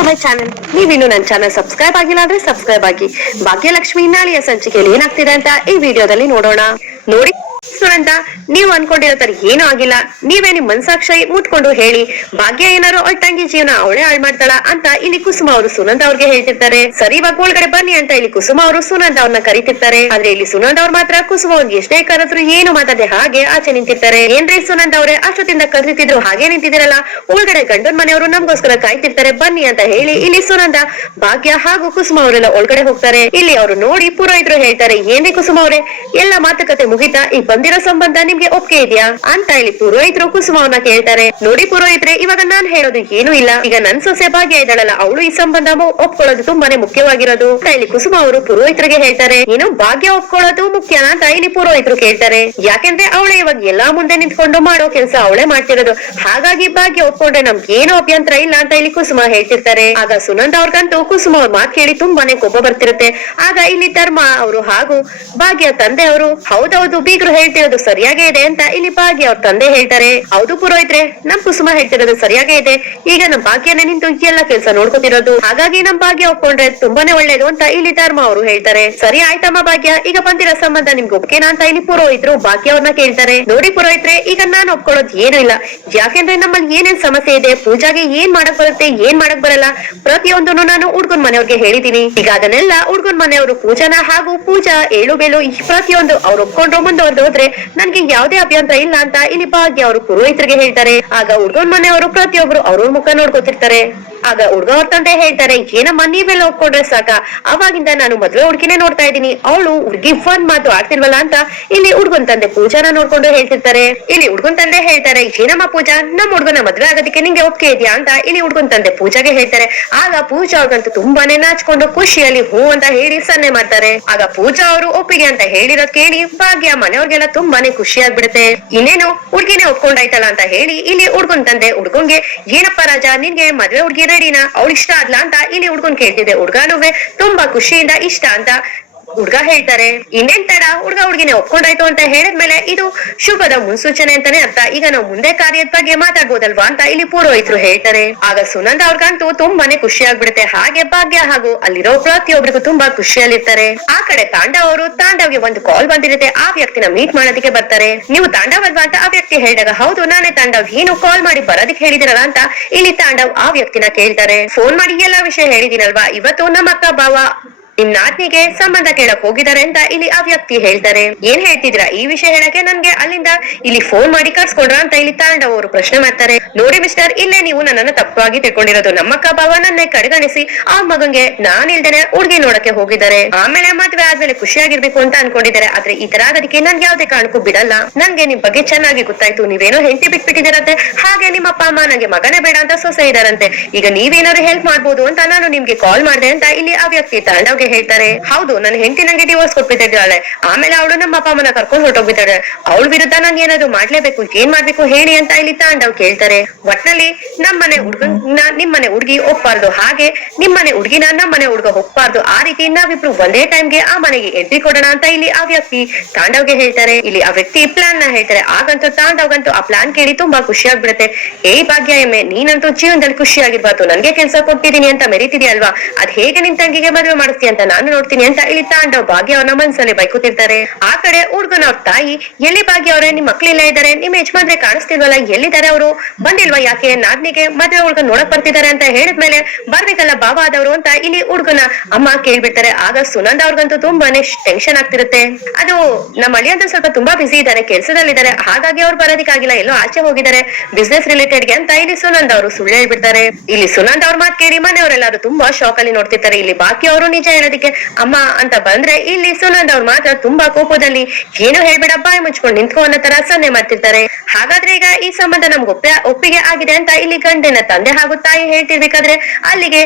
To my channel ನೀವಿನ್ನು ನನ್ನ channel subscribe ಆಗಿಲ್ಲ ಅಂದ್ರೆ ಸಬ್ಸ್ಕ್ರೈಬ್ ಆಗಿ. ಭಾಗ್ಯಲಕ್ಷ್ಮಿ ನಾಳೆಯ ಸಂಚಿಕೆಯಲ್ಲಿ ಏನಾಗ್ತಿದೆ ಅಂತ ಈ ವಿಡಿಯೋದಲ್ಲಿ ನೋಡೋಣ. ನೋಡಿ. ಸುನಂದ, ನೀವು ಅನ್ಕೊಂಡಿರೋ ತರ ಏನೂ ಆಗಿಲ್ಲ. ನೀವೇ ನಿಮ್ ಮನ್ಸಾಕ್ಷಿ ಮುಟ್ಕೊಂಡು ಹೇಳಿ. ಭಾಗ್ಯ ಏನಾರು ಅವಳ ತಂಗಿ ಜೀವನ ಅವಳೇ ಹಾಳು ಮಾಡ್ತಾಳ ಅಂತ ಇಲ್ಲಿ ಕುಸುಮ ಅವರು ಸುನಂದ ಅವ್ರಿಗೆ ಹೇಳ್ತಿರ್ತಾರೆ. ಸರಿ, ಇವಾಗ ಒಳಗಡೆ ಬನ್ನಿ ಅಂತ ಇಲ್ಲಿ ಕುಸುಮ ಅವರು ಸುನಂದ ಅವ್ರನ್ನ ಕರಿತಿರ್ತಾರೆ. ಆದ್ರೆ ಇಲ್ಲಿ ಸುನಂದ ಅವ್ರು ಮಾತ್ರ ಕುಸುಮ ಅವ್ರಿಗೆ ಎಷ್ಟೇ ಕರೆದ್ರು ಏನು ಮಾತಾದೆ ಹಾಗೆ ಆಚೆ ನಿಂತಿರ್ತಾರೆ. ಏನ್ರಿ ಸುನಂದ ಅವ್ರೆ, ಅಷ್ಟೊತ್ತಿಂದ ಕರೆದಿದ್ರು ಹಾಗೆ ನಿಂತಿದಿರಲ್ಲ ಒಳಗಡೆ ಗಂಡನ್ ಮನೆಯವರು ನಮ್ಗೋಸ್ಕರ ಕಾಯ್ತಿರ್ತಾರೆ. ಬನ್ನಿ ಅಂತ ಹೇಳಿ ಇಲ್ಲಿ ಸುನಂದ, ಭಾಗ್ಯ ಹಾಗೂ ಕುಸುಮ ಅವರೆಲ್ಲ ಒಳಗಡೆ ಹೋಗ್ತಾರೆ. ಇಲ್ಲಿ ಅವರು ನೋಡಿ ಪುರೋಹಿತರು ಹೇಳ್ತಾರೆ, ಏನ್ರಿ ಕುಸುಮ ಅವರೇ, ಎಲ್ಲ ಮಾತುಕತೆ ಮುಗಿತಾ? ಈ ಬಂದಿರೋ ಸಂಬಂಧ ನಿಮ್ಗೆ ಒಪ್ಪಿಗೆ ಇದೆಯಾ? ಅಂತ ಹೇಳಿ ಪುರೋಹಿತರು ಕುಸುಮ ಅವ್ರನ್ನ ಕೇಳ್ತಾರೆ. ನೋಡಿ ಪುರೋಹಿತ್ರೆ, ಇವಾಗ ನಾನ್ ಹೇಳೋದು ಏನು ಇಲ್ಲ. ಈಗ ನನ್ ಸೊಸೆ ಭಾಗ್ಯ ಇದ್ದಾಳಲ್ಲ, ಅವಳು ಈ ಸಂಬಂಧ ಒಪ್ಕೊಳ್ಳೋದು ತುಂಬಾನೇ ಮುಖ್ಯವಾಗಿರೋದು. ಅಂತ ಹೇಳಿ ಕುಸುಮ ಅವರು ಪುರೋಹಿತರಿಗೆ ಹೇಳ್ತಾರೆ. ಏನು ಭಾಗ್ಯ ಒಪ್ಕೊಳ್ಳೋದು ಮುಖ್ಯನಾ ಅಂತ ಇಲ್ಲಿ ಪುರೋಹಿತರು ಕೇಳ್ತಾರೆ. ಯಾಕೆಂದ್ರೆ ಅವಳೆ ಇವಾಗ ಎಲ್ಲಾ ಮುಂದೆ ನಿಂತ್ಕೊಂಡು ಮಾಡೋ ಕೆಲಸ ಅವಳೇ ಮಾಡ್ತಿರೋದು. ಹಾಗಾಗಿ ಭಾಗ್ಯ ಒಪ್ಕೊಂಡ್ರೆ ನಮ್ಗೆ ಏನು ಅಭ್ಯಂತರ ಇಲ್ಲ ಅಂತ ಇಲ್ಲಿ ಕುಸುಮ ಹೇಳ್ತಿರ್ತಾರೆ. ಆಗ ಸುನಂದ ಅವ್ರಿಗಂತೂ ಕುಸುಮ ಅವ್ರ ಮಾತು ಕೇಳಿ ತುಂಬಾನೇ ಕೋಪ ಬರ್ತಿರುತ್ತೆ. ಆಗ ಇಲ್ಲಿ ಧರ್ಮ ಅವರು ಹಾಗೂ ಭಾಗ್ಯ ತಂದೆ ಅವರು ಹೌದೌದು, ಬೀಗರು ಹೇಳ್ತಿರೋದು ಸರಿಯಾಗೇ ಇದೆ ಅಂತ ಇಲ್ಲಿ ಭಾಗ್ಯ ಅವ್ರ ತಂದೆ ಹೇಳ್ತಾರೆ. ಹೌದು ಪುರೋಹಿತ್ರೆ, ನಮ್ ಕುಸುಮ ಹೇಳ್ತಿರೋದು ಸರಿಯಾಗೇ ಇದೆ. ಈಗ ನಮ್ ಭಾಗ್ಯನೇ ನಿಂತು ಎಲ್ಲಾ ಕೆಲಸ ನೋಡ್ಕೊತಿರೋದು. ಹಾಗಾಗಿ ನಮ್ ಭಾಗ್ಯ ಒಪ್ಕೊಂಡ್ರೆ ತುಂಬಾನೇ ಒಳ್ಳೇದು ಅಂತ ಇಲ್ಲಿ ಧರ್ಮ ಅವರು ಹೇಳ್ತಾರೆ. ಸರಿ ಆಯ್ತಮ್ಮ ಭಾಗ್ಯ, ಈಗ ಬಂದಿರೋ ಸಂಬಂಧ ನಿಮ್ಗೆ ಒಪ್ಕೇನಾ ಅಂತ ಇಲ್ಲಿ ಪುರೋಹಿತರು ಭಾಗ್ಯ ಅವ್ರನ್ನ ಕೇಳ್ತಾರೆ. ನೋಡಿ ಪುರೋಹಿತ್ರೆ, ಈಗ ನಾನ್ ಒಪ್ಕೊಳ್ಳೋದು ಏನು ಇಲ್ಲ. ಯಾಕೆಂದ್ರೆ ನಮ್ಮಲ್ಲಿ ಏನೇನ್ ಸಮಸ್ಯೆ ಇದೆ, ಪೂಜಾಗೆ ಏನ್ ಮಾಡಕ್ ಬರುತ್ತೆ, ಏನ್ ಮಾಡಕ್ ಬರಲ್ಲ, ಪ್ರತಿಯೊಂದನ್ನು ನಾನು ಹುಡ್ಗನ್ ಮನೆಯವ್ರಿಗೆ ಹೇಳಿದೀನಿ ಈಗ ಅದನ್ನೆಲ್ಲ ಹುಡ್ಗನ್ ಮನೆಯವರು ಪೂಜಾನ ಹಾಗೂ ಪೂಜಾ, ಏಳು ಬೇಲು ಪ್ರತಿಯೊಂದು ಅವ್ರು ಒಪ್ಕೊಂಡ್ರು ಮುಂದುವರೆದು. ಹೋದ್ರೆ ನನ್ಗೆ ಯಾವ್ದೇ ಅಭ್ಯಂತರ ಇಲ್ಲ ಅಂತ ಇಲ್ಲಿ ಭಾಗ್ಯ ಅವರು ಪುರೋಹಿತರಿಗೆ ಹೇಳ್ತಾರೆ. ಆಗ ಹುಡುಗನ್ ಮನೆಯವರು ಪ್ರತಿಯೊಬ್ರು ಅವ್ರವ್ರ ಮುಖ ನೋಡ್ಕೊತಿರ್ತಾರೆ. ಆಗ ಹುಡ್ಗ ತಂದೆ ಹೇಳ್ತಾರೆ, ಏನಮ್ಮ, ನೀವೆಲ್ಲ ಒಪ್ಕೊಂಡ್ರೆ ಸಾಕ? ಅವಾಗಿಂದ ನಾನು ಮದ್ವೆ ಹುಡುಗಿನೇ ನೋಡ್ತಾ ಇದ್ದೀನಿ. ಅವಳು ಹುಡುಗಿ ಫೋನ್ ಮಾತು ಆಡ್ತಿಲ್ವಲ್ಲ ಅಂತ ಇಲ್ಲಿ ಹುಡ್ಗನ್ ತಂದೆ ಪೂಜಾನ ನೋಡ್ಕೊಂಡು ಹೇಳ್ತಿರ್ತಾರೆ. ಇಲ್ಲಿ ಹುಡ್ಗನ್ ತಂದೆ ಹೇಳ್ತಾರೆ, ಏನಮ್ಮ ಪೂಜಾ, ನಮ್ಮ ಹುಡ್ಗನ ಮದ್ವೆ ಆಗೋದಕ್ಕೆ ನಿಂಗೆ ಒಪ್ಪಿಗೆ ಇದೆಯಾ ಅಂತ ಇಲ್ಲಿ ಹುಡ್ಗನ್ ತಂದೆ ಪೂಜಾಗೆ ಹೇಳ್ತಾರೆ. ಆಗ ಪೂಜಾ ಅವ್ರಿಗಂತೂ ತುಂಬಾನೇ ನಾಚ್ಕೊಂಡು ಖುಷಿಯಲ್ಲಿ ಹೂ ಅಂತ ಹೇಳಿ ಸನ್ನೆ ಮಾಡ್ತಾರೆ. ಆಗ ಪೂಜಾ ಅವರು ಒಪ್ಪಿಗೆ ಅಂತ ಹೇಳಿರೋದ್ ಕೇಳಿ ಭಾಗ್ಯ ಮನೆಯವ್ರಿಗೆಲ್ಲ ತುಂಬಾನೇ ಖುಷಿ ಆಗ್ಬಿಡುತ್ತೆ ಇನ್ನೇನು ಹುಡ್ಗಿನೇ ಒಪ್ಕೊಂಡಾಯ್ತಲ್ಲ ಅಂತ ಹೇಳಿ ಇಲ್ಲಿ ಹುಡ್ಗನ್ ತಂದೆ ಹುಡ್ಗಂಗೆ ಏನಪ್ಪ ರಾಜ, ನಿನ್ಗೆ ಮದ್ವೆ ಹುಡ್ಗಿ ರೆಡಿನಾ ಅವಳು ಇಷ್ಟ ಆದ್ಲಾ ಅಂತ ಇಲ್ಲಿ ಹುಡ್ಗನ್ ಕೇಳ್ತಿದ್ದೆ. ಹುಡ್ಗಾನುವೆ ತುಂಬಾ ಖುಷಿಯಿಂದ ಇಷ್ಟ ಅಂತ. ಹುಡ್ಗ ಹೇಳ್ತಾರೆ, ಇನ್ನೇನ್ ತಡ? ಹುಡ್ಗ ಹುಡ್ಗಿನೇ ಒಪ್ಕೊಂಡಾಯ್ತು ಅಂತ ಹೇಳಿದ್ಮೇಲೆ ಇದು ಶುಭದ ಮುನ್ಸೂಚನೆ ಅಂತಾನೆ ಅರ್ಥ. ಈಗ ನಾವು ಮುಂದೆ ಕಾರ್ಯದ ಬಗ್ಗೆ ಮಾತಾಡ್ಬೋದಲ್ವಾ ಅಂತ ಇಲ್ಲಿ ಪುರೋಹಿತರು ಹೇಳ್ತಾರೆ. ಆಗ ಸುನಂದ ಅವ್ರಿಗಂತೂ ತುಂಬಾನೇ ಖುಷಿ ಆಗ್ಬಿಡುತ್ತೆ ಹಾಗೆ ಭಾಗ್ಯ ಹಾಗೂ ಅಲ್ಲಿರೋ ಪ್ರತಿಯೊಬ್ಬರಿಗೂ ತುಂಬಾ ಖುಷಿಯಲ್ಲಿರ್ತಾರೆ. ಆ ಕಡೆ ತಾಂಡವ್ ಅವರು ತಾಂಡವ್ಗೆ ಒಂದು ಕಾಲ್ ಬಂದಿರುತ್ತೆ. ಆ ವ್ಯಕ್ತಿನ ಮೀಟ್ ಮಾಡೋದಕ್ಕೆ ಬರ್ತಾರೆ. ನೀವು ತಾಂಡವ್ ಅಲ್ವಾ ಅಂತ ಆ ವ್ಯಕ್ತಿ ಹೇಳಿದಾಗ, ಹೌದು, ನಾನೇ ತಾಂಡವ್. ಏನು ಕಾಲ್ ಮಾಡಿ ಬರೋದಕ್ಕೆ ಹೇಳಿದಿರಲ್ಲ ಅಂತ ಇಲ್ಲಿ ತಾಂಡವ್ ಆ ವ್ಯಕ್ತಿನ ಕೇಳ್ತಾರೆ. ಫೋನ್ ಮಾಡಿ ಎಲ್ಲಾ ವಿಷಯ ಹೇಳಿದಿನಲ್ವಾ? ಇವತ್ತು ನಮ್ಮ ಅಕ್ಕ ಬಾವ ನಿಮ್ ನಾದ್ನಿಗೆ ಸಂಬಂಧ ಕೇಳಕ್ ಹೋಗಿದ್ದಾರೆ ಅಂತ ಇಲ್ಲಿ ಆ ವ್ಯಕ್ತಿ ಹೇಳ್ತಾರೆ. ಏನ್ ಹೇಳ್ತಿದ್ರ ಈ ವಿಷಯ ಹೇಳಕ್ಕೆ ನನ್ಗೆ ಅಲ್ಲಿಂದ ಇಲ್ಲಿ ಫೋನ್ ಮಾಡಿ ಕರ್ಸ್ಕೊಂಡ್ರ ಅಂತ ಇಲ್ಲಿ ತಾಂಡವ್ ಅವರು ಪ್ರಶ್ನೆ ಮಾಡ್ತಾರೆ. ನೋಡಿ ಮಿಸ್ಟರ್ ಇಲ್ಲೇ ನೀವು ನನ್ನನ್ನು ತಪ್ಪಾಗಿ ತಿಳ್ಕೊಂಡಿರೋದು. ನಮ್ಮಕ್ಕ ಭಾವ ನನ್ನೇ ಕಡೆಗಣಿಸಿ ಆ ಮಗಂಗೆ ನಾನ್ ಇಲ್ದೇನೆ ಹುಡುಗಿ ನೋಡಕ್ಕೆ ಹೋಗಿದ್ದಾರೆ. ಆಮೇಲೆ ಮದ್ವೆ ಆದ್ಮೇಲೆ ಖುಷಿಯಾಗಿರ್ಬೇಕು ಅಂತ ಅನ್ಕೊಂಡಿದ್ದಾರೆ. ಆದ್ರೆ ಈ ತರ ಆಗೋದಕ್ಕೆ ನನ್ಗೆ ಯಾವ್ದೇ ಕಾರಣಕ್ಕೂ ಬಿಡಲ್ಲ. ನನ್ಗೆ ನಿಮ್ ಬಗ್ಗೆ ಚೆನ್ನಾಗಿ ಗೊತ್ತಾಯ್ತು. ನೀವೇನೋ ಹೆಂಡತಿ ಬಿಟ್ಬಿಟ್ಟಿದ್ದೀರಂತೆ. ಹಾಗೆ ನಿಮ್ಮ ಅಪ್ಪ, ಅಮ್ಮ ನಂಗೆ ಮಗನೇ ಬೇಡ ಅಂತ ಸೊಸೆ ಇದಾರಂತೆ ಈಗ ನೀವೇನಾದ್ರು ಹೆಲ್ಪ್ ಮಾಡ್ಬೋದು ಅಂತ ನಾನು ನಿಮ್ಗೆ ಕಾಲ್ ಮಾಡಿದೆ ಅಂತ ಇಲ್ಲಿ ಆ ವ್ಯಕ್ತಿ ತಾಂಡವ್ಗೆ ಹೇಳ್ತಾರೆ, ಹೌದು, ನನ್ನ ಹೆಂಡತಿ ನಂಗೆ ಡಿವೋರ್ಸ್ ಕೊಟ್ಬಿಟ್ಟಿದ್ದಾಳೆ ಆಮೇಲೆ ಅವಳು ನಮ್ಮ ಅಪ್ಪ ಅಮ್ಮನ ಕರ್ಕೊಂಡು ಹೊರಟೋಗ್ಬಿದ್ದಾಳೆ ಅವಳ ವಿರುದ್ಧ ನಾನು ಏನಾದ್ರು ಮಾಡ್ಲೇಬೇಕು, ಏನ್ ಮಾಡ್ಬೇಕು ಹೇಳಿ ಅಂತ ಇಲ್ಲಿ ತಾಂಡವ್ ಕೇಳ್ತಾರೆ. ಒಟ್ನಲ್ಲಿ ನಮ್ಮನೆ ಹುಡುಗನ ನಿಮ್ಮನೆ ಹುಡುಗಿ ಒಪ್ಪಾರ್ದು. ಹಾಗೆ ನಿಮ್ಮನೆ ಹುಡ್ಗಿನ ನಮ್ಮನೆ ಹುಡುಗ ಒಪ್ಪಾರ್ದು. ಆ ರೀತಿ ನಾವಿಬ್ರು ಒಂದೇ ಟೈಮ್ಗೆ ಆ ಮನೆಗೆ ಎಂಟ್ರಿ ಕೊಡೋಣ ಅಂತ ಇಲ್ಲಿ ಆ ವ್ಯಕ್ತಿ ತಾಂಡವ್ಗೆ ಹೇಳ್ತಾರೆ. ಇಲ್ಲಿ ಆ ವ್ಯಕ್ತಿ ಪ್ಲಾನ್ನ ಹೇಳ್ತಾರೆ. ಆಗಂತೂ ತಾಂಡವ್ಗಂತೂ ಆ ಪ್ಲಾನ್ ಕೇಳಿ ತುಂಬಾ ಖುಷಿ ಆಗ್ಬಿಡುತ್ತೆ ಏ ಭಾಗ್ಯ ಎಮ್ಮೆ ನೀನಂತೂ ಜೀವನದಲ್ಲಿ ಖುಷಿ ಆಗಿರ್ಬಾರ್ದು ನನ್ಗೆ ಕೆಲ್ಸ ಕೊಟ್ಟಿದ್ದೀನಿ ಅಂತ ಮೆರಿತಿದ್ಯಲ್ವಾ? ಅದ್ ಹೇಗೆ ನಿನ್ ತಂಗಿಗೆ ಮದುವೆ ಮಾಡಿಸ್ತೀಯ? ಅಂತ ನಾನು ನೋಡ್ತೀನಿ ಅಂತ ಇಲ್ಲಿ ತಾಂಡವ್ ಭಾಗ್ಯ ಅವನ ಮನ್ಸಲ್ಲಿ ಬೈಕುತ್ತಿರ್ತಾರೆ. ಆ ಕಡೆ ಹುಡುಗನ ಅವ್ರ ತಾಯಿ, ಎಲ್ಲಿ ಭಾಗ್ಯ ಅವ್ರೆ ನಿಮ್ ಮಕ್ಳಿಲ್ಲ ಇದಾರೆ ನಿಮ್ ಯಜಮಾನ್ರೆ ಕಾಣಿಸ್ತಿಲ್ವಲ್ಲ, ಎಲ್ಲಿದ್ದಾರೆ ಅವರು? ಬಂದಿಲ್ವಾ ಯಾಕೆ? ನಾದ್ನಿಗೆ ಮದ್ವೆ ಹುಡುಗ ನೋಡಕ್ ಬರ್ತಿದ್ದಾರೆ ಅಂತ ಹೇಳಿದ್ಮೇಲೆ ಬರ್ಬೇಕಲ್ಲ ಬಾಬಾ ಆದವ್ರು ಅಂತ ಇಲ್ಲಿ ಹುಡುಗನ ಅಮ್ಮ ಕೇಳ್ಬಿಡ್ತಾರೆ. ಆಗ ಸುನಂದ ಅವ್ರಿಗಂತೂ ತುಂಬಾನೇ ಟೆನ್ಷನ್ ಆಗ್ತಿರುತ್ತೆ. ಅದು ನಮ್ಮ ಅಳಿಯಂತ ಸ್ವಲ್ಪ ತುಂಬಾ ಬಿಸಿ ಇದ್ದಾರೆ, ಕೆಲ್ಸದಲ್ಲಿದ್ದಾರೆ. ಹಾಗಾಗಿ ಅವ್ರು ಬರೋದಿಕ್ಕಾಗಿಲ್ಲ, ಎಲ್ಲೋ ಆಚೆ ಹೋಗಿದ್ದಾರೆ. ಬಿಸ್ನೆಸ್ ರಿಲೇಟೆಡ್ಗೆ ಅಂತ ಇಲ್ಲಿ ಸುನಂದ ಅವರು ಸುಳ್ಳು ಹೇಳ್ಬಿಡ್ತಾರೆ. ಇಲ್ಲಿ ಸುನಂದ ಅವ್ರ ಮಾತು ಕೇಳಿ ಮನೆಯವರೆಲ್ಲರೂ ತುಂಬಾ ಶಾಕ್ ಅಲ್ಲಿ ನೋಡ್ತಿರ್ತಾರೆ. ಇಲ್ಲಿ ಬಾಕಿ ಅವರು ನಿಜ ಹೇಳೋದಕ್ಕೆ ಅಮ್ಮ ಅಂತ ಬಂದ್ರೆ ಇಲ್ಲಿ ಸುನಂದ್ ಅವ್ರು ಮಾತ್ರ ತುಂಬಾ ಕೋಪದಲ್ಲಿ, ಏನು ಹೇಳ್ಬೇಡ ಬಾಯಿ ಮುಚ್ಕೊಂಡು ನಿಂತ್ಕೊ ಅನ್ನೋ ತರ ಸನ್ನೆ ಮಾಡ್ತಿರ್ತಾರೆ. ಹಾಗಾದ್ರೆ ಈಗ ಈ ಸಂಬಂಧ ನಮ್ಗೆ ಒಪ್ಪಿಗೆ ಆಗಿದೆ ಅಂತ ಇಲ್ಲಿ ಗಂಡಿನ ತಂದೆ ಹಾಗೂ ತಾಯಿ ಹೇಳ್ತಿರ್ಬೇಕಾದ್ರೆ ಅಲ್ಲಿಗೆ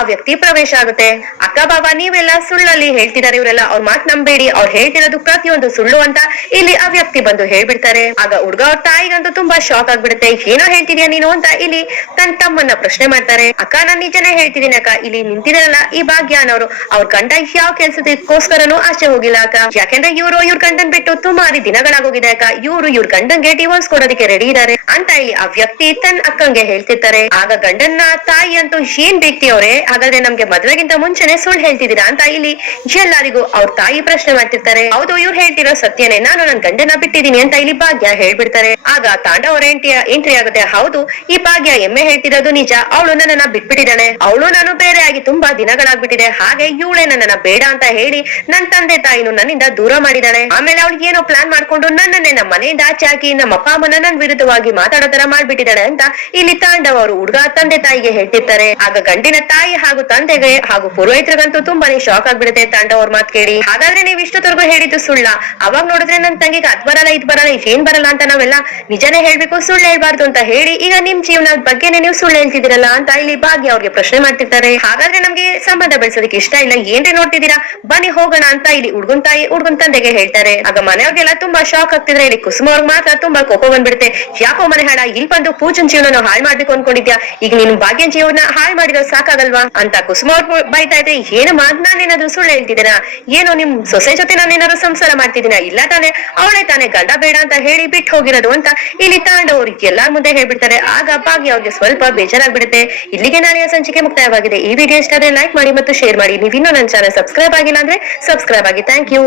ಆ ವ್ಯಕ್ತಿ ಪ್ರವೇಶ ಆಗುತ್ತೆ. ಅಕ್ಕ ಬಾಬಾ, ನೀವೆಲ್ಲ ಸುಳ್ಳಲ್ಲಿ ಹೇಳ್ತಿದ್ದಾರೆ ಇವರೆಲ್ಲ ಅವ್ರ ಮಾತ್ ನಂಬೇಡಿ. ಅವ್ರು ಹೇಳ್ತಿರೋದು ಪ್ರತಿಯೊಂದು ಸುಳ್ಳು ಅಂತ ಇಲ್ಲಿ ಆ ವ್ಯಕ್ತಿ ಬಂದು ಹೇಳ್ಬಿಡ್ತಾರೆ. ಆಗ ಹುಡುಗ ಅವ್ರ ತಾಯಿಗಂತೂ ತುಂಬಾ ಶಾಕ್ ಆಗ್ಬಿಡುತ್ತೆ. ಏನೋ ಹೇಳ್ತಿದ್ಯಾ ನೀನು ಅಂತ ಇಲ್ಲಿ ತನ್ನ ತಮ್ಮನ್ನ ಪ್ರಶ್ನೆ ಮಾಡ್ತಾರೆ. ಅಕ್ಕ, ನಾನ್ ನಿಜನೇ ಹೇಳ್ತಿದ್ದೀನಿ ಅಕ್ಕ. ಇಲ್ಲಿ ನಿಂತಿದಾರಲ್ಲ ಈ ಭಾಗ್ಯ ಅನ್ನೋರು ಅವ್ರ ಗಂಡ ಯಾವ ಕೆಲ್ಸದಕ್ಕೋಸ್ಕರನು ಆಚೆ ಹೋಗಿಲ್ಲ ಅಕ್ಕ. ಯಾಕೆಂದ್ರೆ ಇವರು ಇವ್ರ ಗಂಡನ್ ಬಿಟ್ಟು ಸುಮಾರು ದಿನಗಳಾಗೋಗಿದೆ ಅಕ್ಕ. ಇವರು ಇವ್ರ ಗಂಡನ್ಗೆ ಡಿವೋರ್ಸ್ ಕೊಡೋದಕ್ಕೆ ರೆಡಿ ಇದಾರೆ ಅಂತ ಇಲ್ಲಿ ಆ ವ್ಯಕ್ತಿ ತನ್ನ ಅಕ್ಕಂಗೆ ಹೇಳ್ತಿರ್ತಾರೆ. ಆಗ ಗಂಡನ್ನ ತಾಯಿ ಅಂತೂ ಏನ್ ಬೇಕ್ತಿ ಅವ್ರೆ? ಹಾಗಾದ್ರೆ ನಮ್ಗೆ ಮದ್ವೆಗಿಂತ ಮುಂಚೆನೆ ಸುಳ್ಳು ಹೇಳ್ತಿದ್ದೀರಾ ಅಂತ ಇಲ್ಲಿ ಎಲ್ಲರಿಗೂ ಅವ್ರ ತಾಯಿ ಪ್ರಶ್ನೆ ಮಾಡ್ತಿರ್ತಾರೆ. ಹೌದು, ಇವ್ರು ಹೇಳ್ತಿರೋ ಸತ್ಯನೇ. ನಾನು ನನ್ ಗಂಡನ ಬಿಟ್ಟಿದೀನಿ ಅಂತ ಇಲ್ಲಿ ಭಾಗ್ಯ ಹೇಳ್ಬಿಡ್ತಾರೆ. ಆಗ ತಾಂಡವ ಅವ್ರ ಎಂಟ್ರಿ ಎಂಟ್ರಿ ಆಗುತ್ತೆ. ಹೌದು, ಈ ಭಾಗ್ಯ ಎಮ್ಮೆ ಹೇಳ್ತಿರೋದು ನಿಜ. ಅವಳು ನನ್ನನ್ನ ಬಿಟ್ಬಿಟ್ಟಿದ್ದಾಳೆ. ಅವಳು ನಾನು ಬೇರೆ ಆಗಿ ತುಂಬಾ ದಿನಗಳಾಗ್ಬಿಟ್ಟಿದೆ. ಹಾಗೆ ಇವಳೆ ನನ್ನನ್ನ ಬೇಡ ಅಂತ ಹೇಳಿ ನನ್ ತಂದೆ ತಾಯಿನು ನನ್ನಿಂದ ದೂರ ಮಾಡಿದಾಳೆ ಆಮೇಲೆ ಅವಳಿಗೆ ಏನೋ ಪ್ಲಾನ್ ಮಾಡ್ಕೊಂಡು ನನ್ನನ್ನೇ ನಮ್ಮ ಮನೆಯಿಂದ ಆಚೆ ಹಾಕಿ ನಮ್ಮ ಅಪ್ಪ ಅಮ್ಮನ ನನ್ ವಿರುದ್ಧವಾಗಿ ಮಾತಾಡೋ ತರ ಮಾಡ್ಬಿಟ್ಟಿದ್ದಾಳೆ ಅಂತ ಇಲ್ಲಿ ತಾಂಡವ ಅವರು ಹುಡುಗ ತಂದೆ ತಾಯಿಗೆ ಹೇಳ್ತಿರ್ತಾರೆ. ಆಗ ಗಂಡಿನ ತಾಯಿ ಹಾಗೂ ತಂದೆಗೆ ಹಾಗೂ ಪುರೋಹಿತರಿಗಂತೂ ತುಂಬಾನೇ ಶಾಕ್ ಆಗ್ಬಿಡುತ್ತೆ ತಾಂಡ ಅವ್ರ ಮಾತು ಕೇಳಿ. ಹಾಗಾದ್ರೆ ನೀವು ಇಷ್ಟೊತ್ತವರೆಗೂ ಹೇಳಿದ್ದು ಸುಳ್ಳ. ಅವಾಗ ನೋಡಿದ್ರೆ ನನ್ ತಂಗಿಗೆ ಅದ್ ಬರಲ್ಲ, ಇದ್ ಬರಲ್ಲ ಏನ್ ಬರಲ್ಲ ಅಂತ ನಾವೆಲ್ಲ ನಿಜನೇ ಹೇಳ್ಬೇಕು, ಸುಳ್ಳು ಹೇಳ್ಬಾರ್ದು ಅಂತ ಹೇಳಿ ಈಗ ನಿಮ್ ಜೀವನದ ಬಗ್ಗೆನೇ ನೀವು ಸುಳ್ಳು ಹೇಳ್ತಿದ್ದೀರಲ್ಲ ಅಂತ ಇಲ್ಲಿ ಭಾಗ್ಯ ಅವ್ರಿಗೆ ಪ್ರಶ್ನೆ ಮಾಡ್ತಿರ್ತಾರೆ. ಹಾಗಾದ್ರೆ ನಮ್ಗೆ ಸಂಬಂಧ ಬೆಳೆಸೋದಕ್ಕೆ ಇಷ್ಟ ಇಲ್ಲ, ಏನ್ರಿ ನೋಡ್ತಿದ್ದೀರಾ? ಬನ್ನಿ ಹೋಗೋಣ ಅಂತ ಇಲ್ಲಿ ಹುಡ್ಗನ್ ತಾಯಿ, ಹುಡ್ಗನ್ ತಂದೆಗೆ ಹೇಳ್ತಾರೆ. ಆಗ ಮನೆಯವ್ರಿಗೆಲ್ಲ ತುಂಬಾ ಶಾಕ್ ಆಗ್ತಿದ್ರೆ ಇಲ್ಲಿ ಕುಸುಮ ಅವ್ರಿಗೆ ಮಾತ್ರ ತುಂಬಾ ಕೋಪ ಬಂದ್ಬಿಡುತ್ತೆ. ಯಾಕೋ ಮನೆ ಹಾಳ, ಇಲ್ಲಿ ಬಂದು ಪೂಜನ್ ಜೀವನ ಹಾಳು ಮಾಡ್ಬೇಕು ಅನ್ಕೊಂಡಿದ್ಯಾ? ಈಗ ನೀನ್ ಭಾಗ್ಯನ್ ಜೀವನ ಹಾಳು ಮಾಡಿರೋ ಸಾಕಾಗಲ್ವಾ? ಅಂತ ಕುಸುಮ ಅವ್ರು ಬೈತಾ ಇದ್ರೆ ಏನು ಮಾತ್ ನಾನೇನಾದ್ರೂ ಸುಳ್ಳು ಹೇಳ್ತಿದ್ದೀನ? ಏನೋ ನಿಮ್ ಸೊಸೆ ಜೊತೆ ನಾನೇನಾದ್ರು ಸಂಸಾರ ಮಾಡ್ತಿದ್ದೀನ? ಇಲ್ಲ ತಾನೆ, ಅವಳೇ ತಾನೆ ಗಂಡ ಬೇಡ ಅಂತ ಹೇಳಿ ಬಿಟ್ಟು ಹೋಗಿರೋದು ಅಂತ ಇಲ್ಲಿ ತಾಂಡವ್ರು ಎಲ್ಲಾರ್ ಮುಂದೆ ಹೇಳ್ಬಿಡ್ತಾರೆ. ಆಗ ಅಪ್ಪಾಗಿ ಅವ್ರಿಗೆ ಸ್ವಲ್ಪ ಬೇಜಾರಾಗ್ಬಿಡುತ್ತೆ. ಇಲ್ಲಿಗೆ ನಾಳೆಯ ಸಂಚಿಕೆ ಮುಕ್ತಾಯವಾಗಿದೆ. ಈ ವಿಡಿಯೋ ಇಷ್ಟ ಲೈಕ್ ಮಾಡಿ ಮತ್ತು ಶೇರ್ ಮಾಡಿ. ನೀವಿನ್ನೂ ನನ್ನ ಚಾನಲ್ ಸಬ್ಸ್ಕ್ರೈಬ್ ಆಗಿಲ್ಲ ಅಂದ್ರೆ ಸಬ್ಸ್ಕ್ರೈಬ್ ಆಗಿ. Thank you